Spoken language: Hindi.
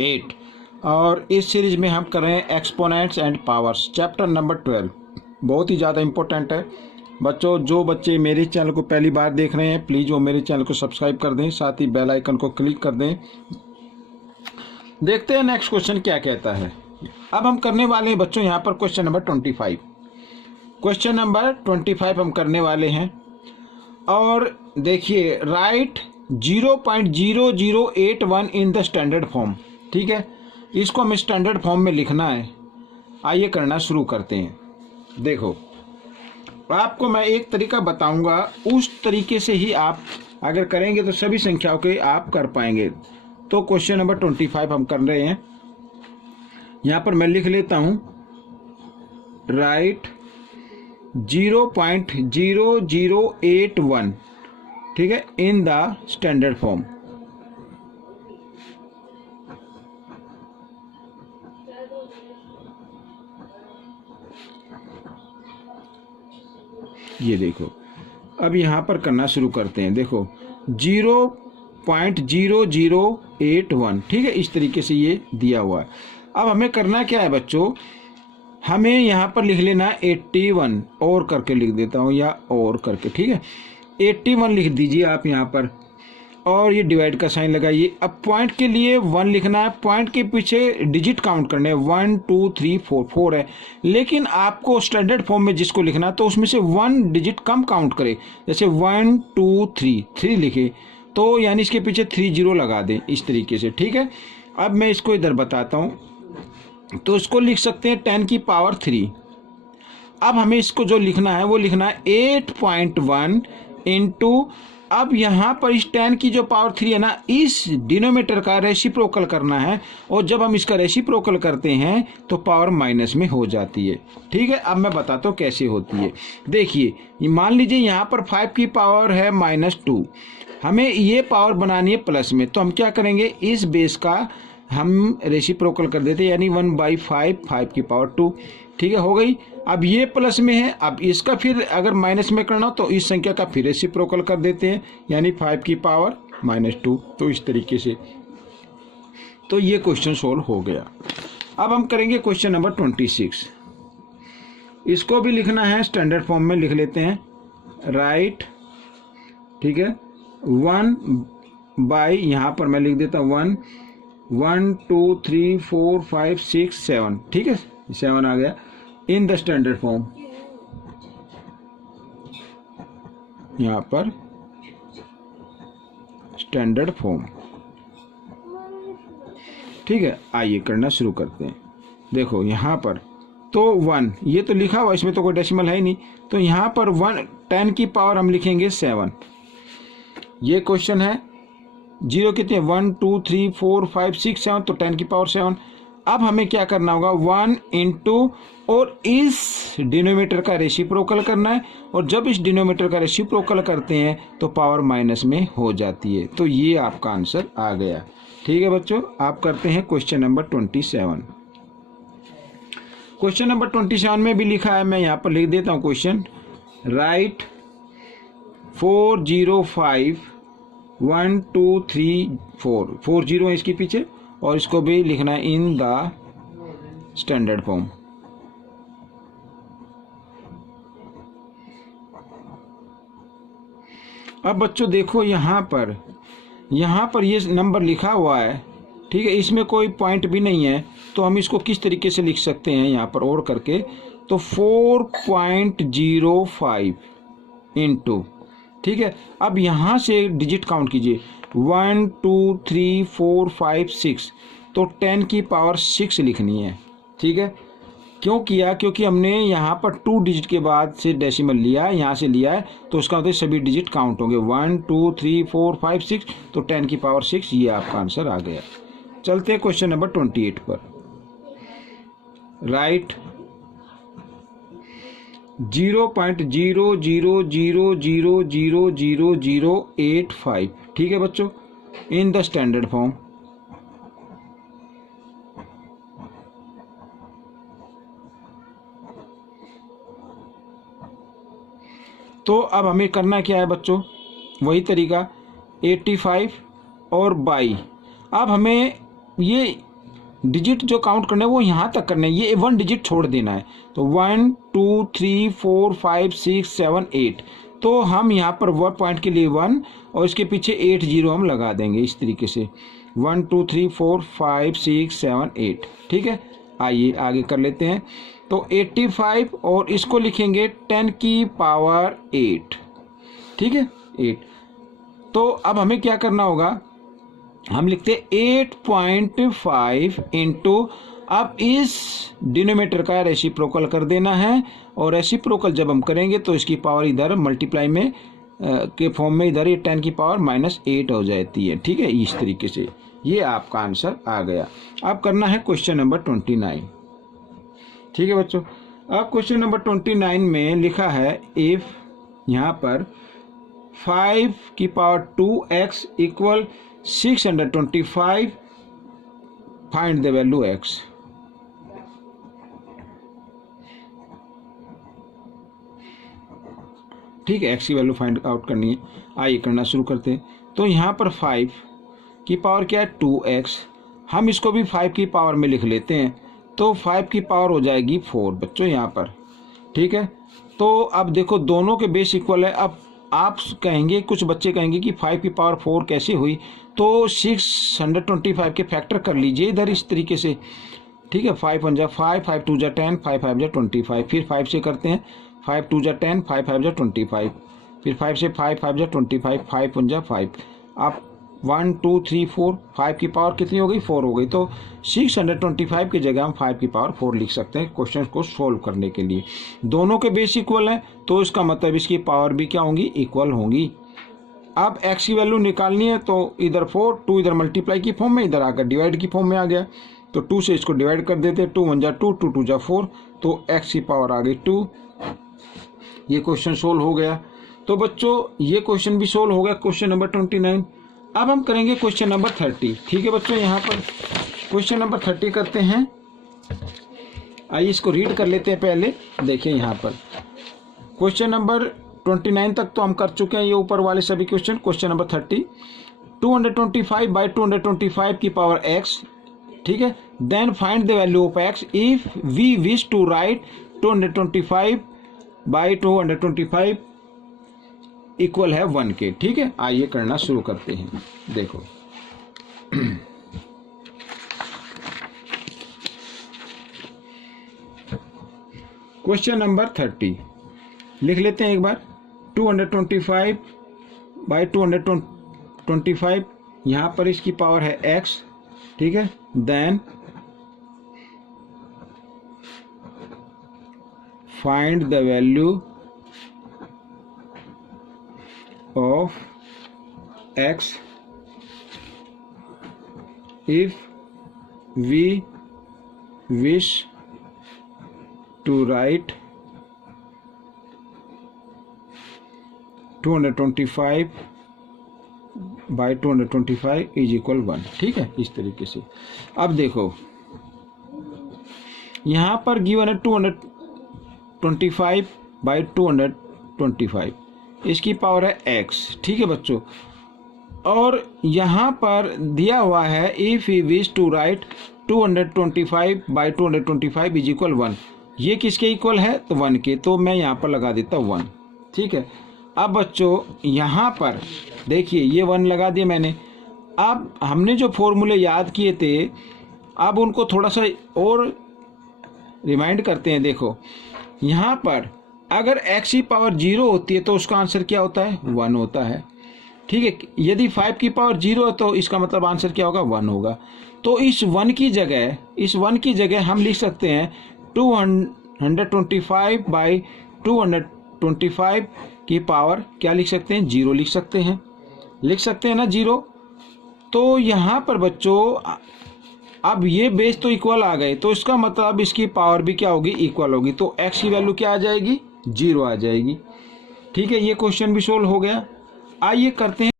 8। और इस सीरीज में हम कर रहे हैं exponents and powers, chapter number 12। बहुत ही ज़्यादा इम्पोर्टेंट है बच्चों। जो बच्चे मेरे चैनल को पहली बार देख रहे हैं प्लीज़ वो मेरे चैनल को सब्सक्राइब कर दें, साथ ही बेल आइकन को क्लिक कर दें। देखते हैं नेक्स्ट क्वेश्चन क्या कहता है। अब हम करने वाले हैं बच्चों यहाँ पर क्वेश्चन नंबर 25। क्वेश्चन नंबर 25 हम करने वाले हैं। और देखिए, right 0.0081 in the standard form. ठीक है, इसको हमें स्टैंडर्ड फॉर्म में लिखना है। आइए करना शुरू करते हैं। देखो, आपको मैं एक तरीका बताऊंगा, उस तरीके से ही आप अगर करेंगे तो सभी संख्याओं के आप कर पाएंगे। तो क्वेश्चन नंबर 25 हम कर रहे हैं। यहाँ पर मैं लिख लेता हूँ, राइट 0.0081, ठीक है, इन द स्टैंडर्ड फॉर्म। ये देखो, अब यहाँ पर करना शुरू करते हैं। देखो 0.0081, ठीक है, इस तरीके से ये दिया हुआ है। अब हमें करना क्या है बच्चों, हमें यहाँ पर लिख लेना 81, और करके लिख देता हूँ, या और करके, ठीक है, 81 लिख दीजिए आप यहाँ पर, और ये डिवाइड का साइन लगाइए। अब पॉइंट के लिए 1 लिखना है, पॉइंट के पीछे डिजिट काउंट करने हैं, 1 2 3 4 4 है। लेकिन आपको स्टैंडर्ड फॉर्म में जिसको लिखना है तो उसमें से 1 डिजिट कम काउंट करे, जैसे 1 2 3 लिखे तो यानी इसके पीछे 30 लगा दें, इस तरीके से। ठीक है, अब मैं इसको इधर बताता हूँ। तो इसको लिख सकते हैं 10 की पावर 3। अब हमें इसको जो लिखना है वो लिखना है 8.1 इंटू, अब यहाँ पर इस 10 की जो पावर 3 है ना, इस डिनोमीटर का रेसिप्रोकल करना है, और जब हम इसका रेसिप्रोकल करते हैं तो पावर माइनस में हो जाती है। ठीक है, अब मैं बताता हूँ कैसे होती है। देखिए, मान लीजिए यहाँ पर 5 की पावर है -2, हमें ये पावर बनानी है प्लस में, तो हम क्या करेंगे, इस बेस का हम रेसिप्रोकल कर देते हैं, यानी 1/5, 5 की पावर 2। ठीक है, हो गई। अब ये प्लस में है, अब इसका फिर अगर माइनस में करना हो तो इस संख्या का फिर रेसिप्रोकल कर देते हैं, यानी 5 की पावर -2। तो इस तरीके से तो ये क्वेश्चन सोल्व हो गया। अब हम करेंगे क्वेश्चन नंबर 26। इसको भी लिखना है स्टैंडर्ड फॉर्म में, लिख लेते हैं, राइट, ठीक है, 1 बाई, यहाँ पर मैं लिख देता हूँ 1 2 3 4 5 6 7, ठीक है, 7 आ गया, इन द स्टैंडर्ड फॉर्म। यहाँ पर स्टैंडर्ड फॉर्म। ठीक है, आइए करना शुरू करते हैं। देखो यहाँ पर तो 1, ये तो लिखा हुआ, इसमें तो कोई डेसिमल है ही नहीं, तो यहाँ पर 10 की पावर हम लिखेंगे 7। ये क्वेश्चन है, 0 कितने, 1 2 3 4 5 6 7, तो 10 की पावर 7। अब हमें क्या करना होगा, 1 इंटू, और इस डिनोमीटर का रेसिप्रोकल करना है, और जब इस डिनोमीटर का रेसिप्रोकल करते हैं तो पावर माइनस में हो जाती है। तो ये आपका आंसर आ गया। ठीक है बच्चों, आप करते हैं क्वेश्चन नंबर 27। क्वेश्चन नंबर 27 में भी लिखा है, मैं यहाँ पर लिख देता हूँ क्वेश्चन, राइट 405 1 2 3 4, 40 है इसके पीछे, और इसको भी लिखना है इन द स्टैंडर्ड फॉर्म। अब बच्चों देखो, यहाँ पर ये नंबर लिखा हुआ है, ठीक है, इसमें कोई पॉइंट भी नहीं है, तो हम इसको किस तरीके से लिख सकते हैं, यहाँ पर और करके, तो 4.05 इंटू, ठीक है, अब यहाँ से डिजिट काउंट कीजिए, 1 2 3 4 5 6, तो 10 की पावर 6 लिखनी है। ठीक है, क्यों किया, क्योंकि हमने यहाँ पर 2 डिजिट के बाद से डेसिमल लिया है, यहाँ से लिया है, तो उसका मतलब सभी डिजिट काउंट होंगे, 1 2 3 4 5 6, तो 10 की पावर 6, ये आपका आंसर आ गया। चलते हैं क्वेश्चन नंबर 28 पर, राइट 0.00000085, ठीक है बच्चों, इन द स्टैंडर्ड फॉर्म। तो अब हमें करना क्या है बच्चों, वही तरीका 85 और 22। अब हमें ये डिजिट जो काउंट करना है वो यहाँ तक करना है, ये 1 डिजिट छोड़ देना है। तो 1 2 3 4 5 6 7 8, तो हम यहाँ पर वर्ड पॉइंट के लिए 1 और इसके पीछे 8 0 हम लगा देंगे इस तरीके से, 1 2 3 4 5 6 7 8। ठीक है, आइए आगे कर लेते हैं। तो 85 और इसको लिखेंगे 10 की पावर 8। ठीक है, 8। तो अब हमें क्या करना होगा, हम लिखते 8.5 इंटू, अब इस डिनोमिनेटर का रेसिप्रोकल कर देना है, और रेसिप्रोकल जब हम करेंगे तो इसकी पावर इधर मल्टीप्लाई में के फॉर्म में इधर ये 10 की पावर -8 हो जाती है। ठीक है, इस तरीके से ये आपका आंसर आ गया। अब करना है क्वेश्चन नंबर 29। ठीक है बच्चों, अब क्वेश्चन नंबर 29 में लिखा है इफ यहाँ पर 5 की power 2x equal 625, find the value x। ठीक है, x की वैल्यू फाइंड आउट करनी है। आइए करना शुरू करते हैं। तो यहाँ पर 5 की पावर क्या है 2x, हम इसको भी 5 की पावर में लिख लेते हैं, तो 5 की पावर हो जाएगी 4 बच्चों यहाँ पर। ठीक है, तो अब देखो दोनों के बेस इक्वल है। अब आप कहेंगे, कुछ बच्चे कहेंगे कि 5 की पावर 4 कैसे हुई, तो 625 के फैक्टर कर लीजिए इधर इस तरीके से। ठीक है, 5 1 जा 5, 5 2 जा 10, 5 5 जा 25, फिर 5 से करते हैं 5 2 जा 10, 5 5 जा 25, फिर 5 से 5 5 जा 25, 5 1 जा 5। आप 1 2 3 4, 5 की पावर कितनी हो गई 4 हो गई, तो 625 की जगह हम 5 की पावर 4 लिख सकते हैं क्वेश्चन को सोल्व करने के लिए। दोनों के बेस इक्वल है, तो इसका मतलब इसकी पावर भी क्या होंगी, इक्वल होंगी। अब x की वैल्यू निकालनी है, तो इधर 4, 2 इधर मल्टीप्लाई की फॉर्म में, इधर आकर डिवाइड की फॉर्म में आ गया, तो 2 से इसको डिवाइड कर देते हैं, 2 1 जा 2, 2 2 जा 4, तो x की पावर आ गई 2। ये क्वेश्चन सोल्व हो गया। तो बच्चों ये क्वेश्चन भी सोल्व हो गया, क्वेश्चन नंबर 29। अब हम करेंगे क्वेश्चन नंबर 30। ठीक है बच्चों, यहाँ पर क्वेश्चन नंबर 30 करते हैं। आइए इसको रीड कर लेते हैं पहले। देखिए यहाँ पर क्वेश्चन नंबर 29 तक तो हम कर चुके हैं, ये ऊपर वाले सभी क्वेश्चन। क्वेश्चन नंबर 30, 225 बाई 225 की पावर x। ठीक है, then find the value of x if we wish to write 225 by 225 equal है 1 के। ठीक है, आइए करना शुरू करते हैं। देखो क्वेश्चन नंबर 30 लिख लेते हैं एक बार। 225 बाई 225, यहाँ पर इसकी पावर है x। ठीक है, then find the value of x if we wish to write 225 by 225 is equal 1। ठीक है, इस तरीके से। अब देखो यहाँ पर गिवन है 225 बाई 225, इसकी पावर है x। ठीक है बच्चों, और यहाँ पर दिया हुआ है if we wish to write 225 by 225 is equal 1। ये किसके इक्वल है, तो 1 के, तो मैं यहाँ पर लगा देता हूँ 1। ठीक है, अब बच्चों यहाँ पर देखिए ये 1 लगा दिया मैंने। अब हमने जो फॉर्मूले याद किए थे, अब उनको थोड़ा सा और रिमाइंड करते हैं। देखो यहाँ पर अगर x की पावर 0 होती है तो उसका आंसर क्या होता है, 1 होता है। ठीक है, यदि 5 की पावर 0 है तो इसका मतलब आंसर क्या होगा, 1 होगा। तो इस 1 की जगह हम लिख सकते हैं 225 बाई 225 की पावर क्या लिख सकते हैं, 0 लिख सकते हैं ना 0। तो यहाँ पर बच्चों अब ये बेस तो इक्वल आ गए, तो इसका मतलब इसकी पावर भी क्या होगी, इक्वल होगी। तो x की वैल्यू क्या आ जाएगी, 0 आ जाएगी। ठीक है, ये क्वेश्चन भी सोल्व हो गया। आइए करते हैं